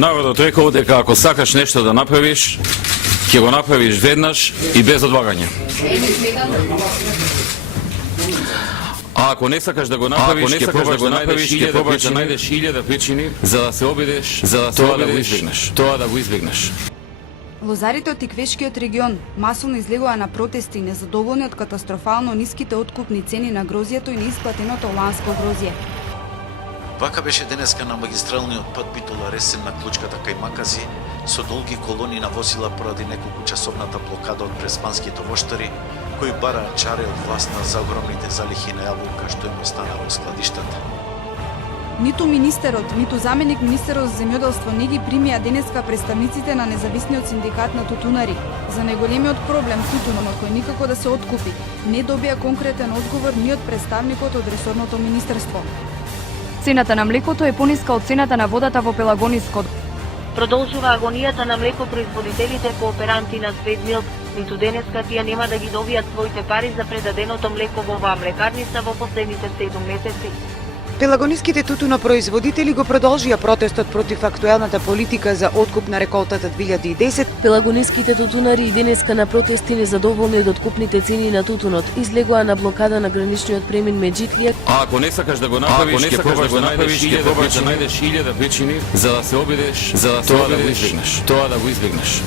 Народот рекол дека ако сакаш нешто да направиш, ќе го направиш веднаш и без одлагање. А ако не сакаш да го направиш, ќе пробаш да најдеш 1000 причини за да се обидеш, тоа да го избегнеш. Лозарите од Тиквешкиот регион масовно излегуваа на протести незадоволни од катастрофално ниските откупни цени на грозјето и неисплатеното ланско грозје. Вака беше денеска на магистралниот пат Битола Ресен на клучката кај Макази, со долги колони на возила поради неколку часовната блокада од преспанските воштари, кои бараат чаре од власта за огромните залихи на јаболка што им останаа во складиштата. Ниту министерот, ниту заменик министерот за земјоделство не ги примија денеска представниците на независниот синдикат на тутунари. За најголемиот проблем тутунот кој никако да се откупи, не добија конкретен одговор ни од представникот од ресорното министерство. Цената на млекото е пониска од цената на водата во Пелагонискот. Продолжува агонијата на млекопроизводителите кооперанти на Светмилк, ниту денеска тие нема да ги добијат своите пари за предаденото млеко во оваа млекарница во последните 7 месеци. Пелагониските тутунопроизводители го продолжија протестот против актуелната политика за откуп на реколтата 2010. Пелагониските тутунари и денеска на протести незадоволни од откупните цени на тутунот излегоа на блокада на граничниот премин Меджитлија. А ако не сакаш да го направиш, ќе пробаш да најдеш 1000 причини за да се обидеш, тоа да го избегнеш.